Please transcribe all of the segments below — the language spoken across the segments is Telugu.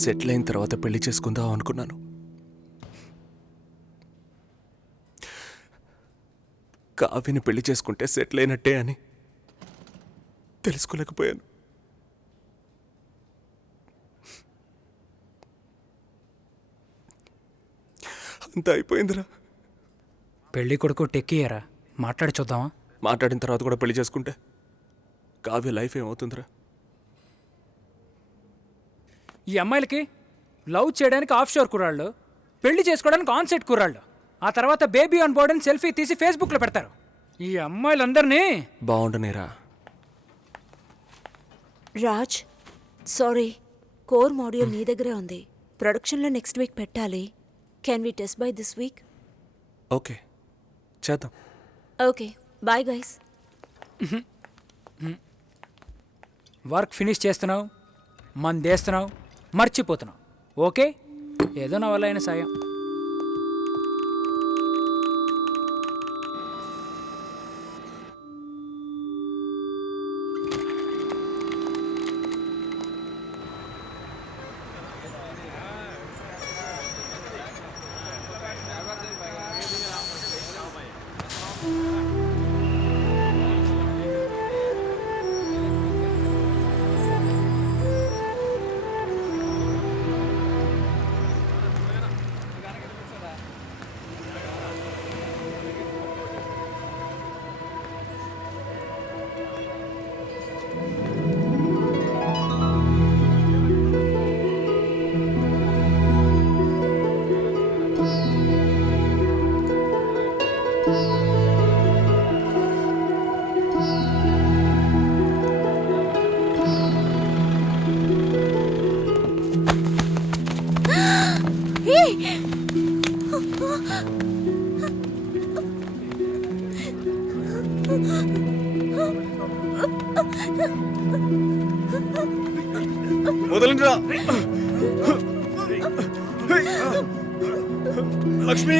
సెటిల్ అయిన తర్వాత పెళ్లి చేసుకుందాం అనుకున్నాను. కావ్యని పెళ్లి చేసుకుంటే సెటిల్ అయినట్టే అని తెలుసుకోలేకపోయాను. అంత అయిపోయిందిరా. పెళ్లి కొడుకు టెక్కియరా, మాట్లాడి చూద్దామా? మాట్లాడిన తర్వాత కూడా పెళ్లి చేసుకుంటే కావ్య లైఫ్ ఏమవుతుందిరా? ఈ అమ్మాయిలకి లవ్ చేయడానికి ఆఫ్షోర్ కుర్రాళ్ళు, పెళ్లి చేసుకోవడానికి ఆన్సైట్ కుర్రాళ్ళు, ఆ తర్వాత బేబీ ఆన్ బోర్డ్ అని సెల్ఫీ తీసి ఫేస్బుక్లో పెడతారు. ఈ అమ్మాయిలందరినీ బాగుండనేరా. రాజ్, సారీ, కోర్ మాడ్యూల్ నీ దగ్గరే ఉంది. ప్రొడక్షన్లో నెక్స్ట్ వీక్ పెట్టాలి. Can we test by this week? Okay, చేద్దాం. Okay, bye guys. Work finish చేస్తున్నావు, మందేస్తున్నావు, మర్చిపోతున్నావు. ఓకే, ఏదో నా వల్ల అయిన సాయం. వదలండిరా. లక్ష్మి,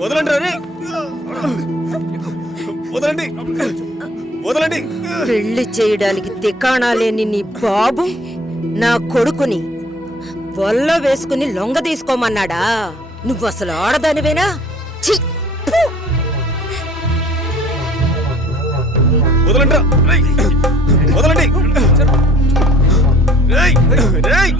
వదలండి. రే వదలండి, వదలండి. పెళ్లి చేయడానికి తికాణా లేని నీ బాబు నా కొడుకుని వల్ల వేసుకుని లొంగ తీసుకోమన్నాడా? నువ్వు అసలు ఆడదానివేనా? ఛీ! వదలండి, వదలండి. రేయ్, రేయ్.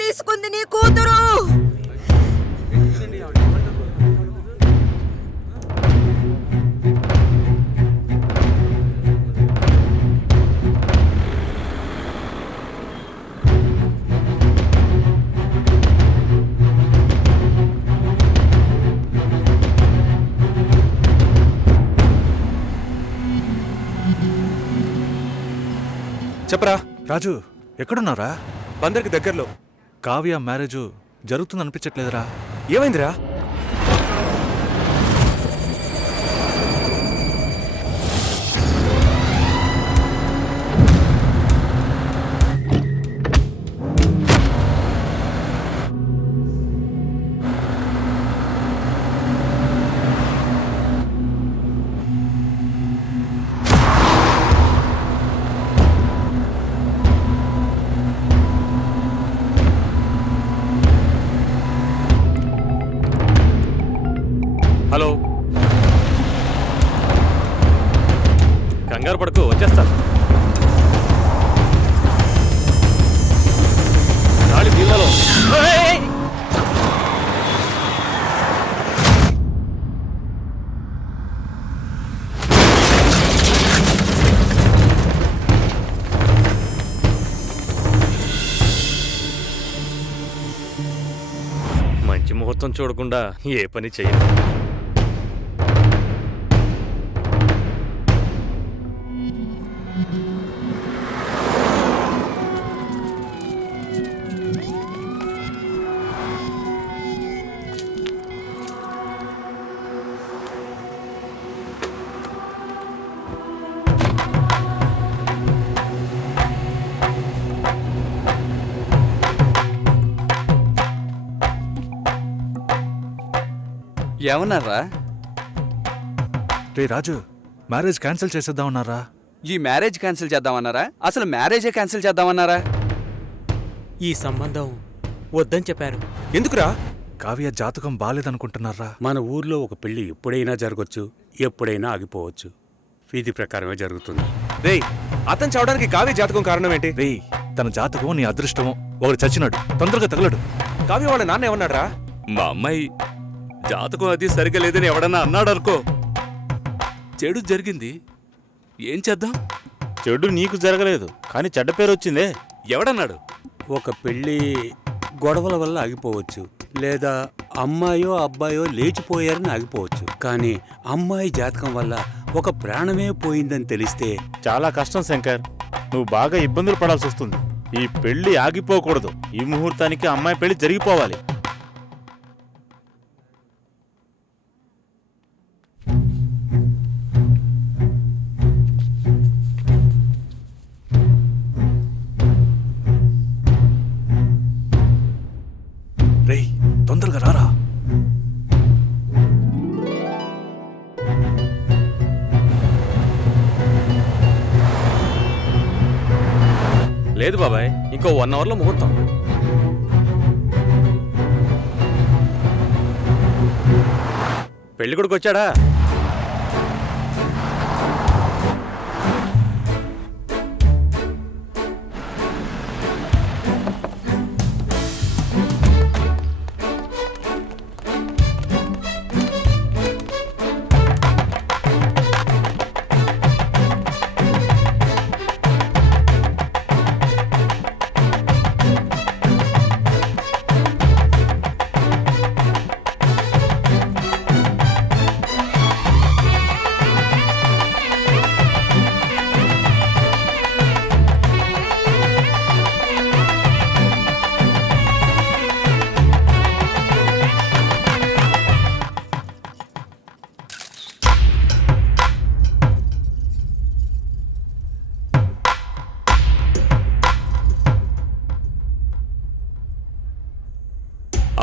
తీసుకుంది నీ కూతురు. చెప్పరా రాజు, ఎక్కడున్నారా? బందర్కి దగ్గరలో. కావ్య మ్యారేజ్ జరుగుతుందనిపించట్లేదురా. ఏమైందిరా? కంగారు పడుకో, వచ్చేస్తాను. గాలి నీళ్ళలో. మంచి ముహూర్తం చూడకుండా ఏ పని చెయ్యను. ఏమన్నారా? రే రాజు, మ్యారేజ్ క్యాన్సిల్ చేసేద్దామన్నారా? ఈ మ్యారేజ్ క్యాన్సిల్ చేద్దామన్నారా? అసలు మ్యారేజే క్యాన్సిల్ చేద్దామన్నారా? ఈ సంబంధం వద్దని చెప్పారు. ఎందుకురా? కావ్య జాతకం బాలేదనుకుంటున్నారా? మన ఊర్లో ఒక పెళ్లి ఎప్పుడైనా జరగచ్చు, ఎప్పుడైనా ఆగిపోవచ్చు. విధి ప్రకారమే జరుగుతుంది. రేయ్, అతను చావడానికి కావ్య జాతకం కారణం ఏంటి? రే, తన జాతకం నీ అదృష్టమో. ఒకడు చచ్చినాడు, తొందరగా తగలడు. కావ్య వాళ్ళ నాన్న ఏమన్నాడ్రా? మా అమ్మాయి జాతకం అది సరిగా లేదని ఎవడన్నా అన్నాడనుకో, చెడు జరిగింది, ఏం చేద్దాం? చెడు నీకు జరగలేదు, కానీ చెడ్డ పేరు వచ్చిందే. ఎవడన్నాడు? ఒక పెళ్ళి గొడవల వల్ల ఆగిపోవచ్చు, లేదా అమ్మాయో అబ్బాయో లేచిపోయారని ఆగిపోవచ్చు. కానీ అమ్మాయి జాతకం వల్ల ఒక ప్రాణమే పోయిందని తెలిస్తే చాలా కష్టం శంకర్, నువ్వు బాగా ఇబ్బందులు పడాల్సి వస్తుంది. ఈ పెళ్లి ఆగిపోకూడదు. ఈ ముహూర్తానికి అమ్మాయి పెళ్లి జరిగిపోవాలి. రే, తొందరగా రారా. లేదు బాబాయ్, ఇంకో 1 అవర్లో ముహూర్తం. పెళ్లి కొడుకు వచ్చాడా?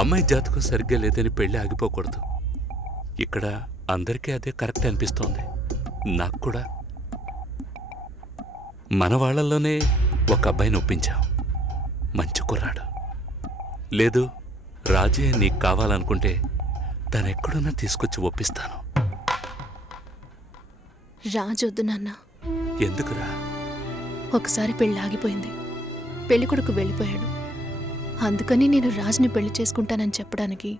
అమ్మాయి జాతకం సరిగ్గా లేదని పెళ్లి ఆగిపోకూడదు. ఇక్కడ అందరికీ అదే కరెక్ట్ అనిపిస్తోంది, నాకు కూడా. మన వాళ్ళల్లోనే ఒక అబ్బాయిని ఒప్పించాం, మంచి కుర్రాడు. లేదు, రాజే నీకు కావాలనుకుంటే తనెక్కడున్నా తీసుకొచ్చి ఒప్పిస్తాను. రాజొద్దు నాన్న. ఎందుకురా? ఒకసారి పెళ్ళి ఆగిపోయింది, పెళ్లి కొడుకు వెళ్ళిపోయాడు. అందుకని నేను రాజ్ని పెళ్లి చేసుకుంటానని చెప్పడానికి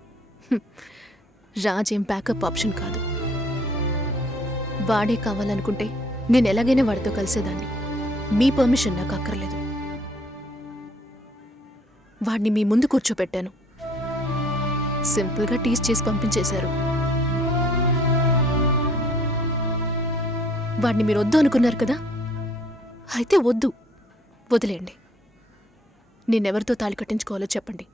రాజ్ ఏం బ్యాకప్ ఆప్షన్ కాదు. వాడే కావాలనుకుంటే నేను ఎలాగైనా వాడితో కలిసేదాన్ని. మీ పర్మిషన్ నాకు అక్కర్లేదు. వాడిని మీ ముందు కూర్చోపెట్టాను, సింపుల్గా టీస్ చేసి పంపించేశారు. వాడిని మీరు వద్దు అనుకున్నారు కదా, అయితే వద్దు, వదిలేయండి. నేనెవరితో తాళి కట్టించుకోవాలో చెప్పండి.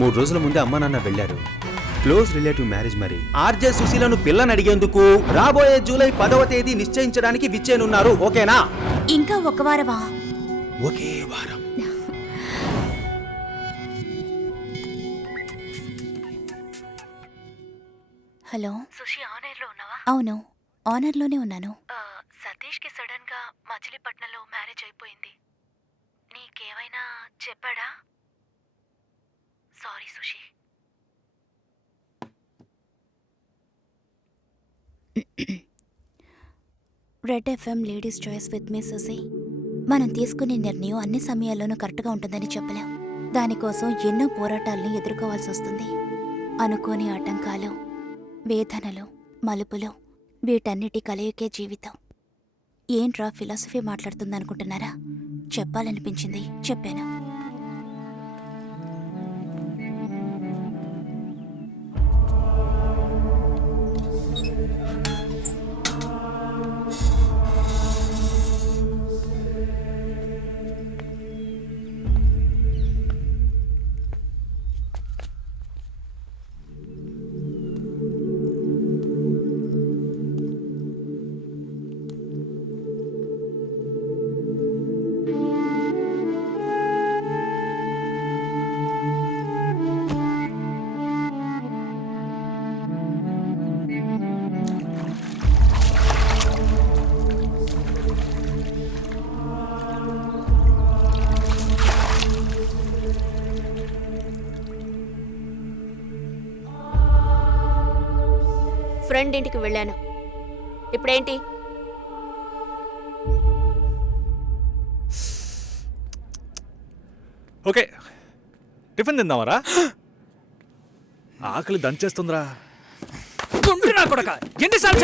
మూడు రోజుల ముందే అమ్మా నాన్న వెళ్ళారు. క్లోజ్ రిలేటివ్ మ్యారేజ్ మరి. ఆర్జే సుశీలను పిల్లని అడిగేందుకు రాబోయే జూలై 10వ తేదీ నిశ్చయించడానికి విచ్చేనున్నారు. ఓకేనా? ఇంకా ఒక వారమా? ఒకే వారం. హలో సుషి ఆనర్లో ఉన్నావా? అవును, ఆనర్లోనే ఉన్నాను. సతీష్కి సడన్ గా మచిలీపట్నంలో మ్యారేజ్ అయిపోయింది. నీకేమైనా చెప్పాడా? Sorry Sushi. Red FM ladies choice with me Susi. మనం తీసుకునే నిర్ణయం అన్ని సమయాల్లోనూ కరెక్ట్గా ఉంటుందని చెప్పలేం. దానికోసం ఎన్నో పోరాటాలను ఎదుర్కోవాల్సి వస్తుంది. అనుకోని ఆటంకాలు, వేదనలు, మలుపులు, వీటన్నిటి కలయికే జీవితం. ఏంట్రా ఫిలాసఫీ మాట్లాడుతుందనుకుంటున్నారా? చెప్పాలనిపించింది, చెప్పాను. ఫ్రెండ్ ఇంటికి వెళ్ళాను. ఇప్పుడేంటి? ఓకే, టిఫిన్ తిందామరా? ఆకలి దంచేస్తుందిరా. నా కొడక ఎన్నిసార్లు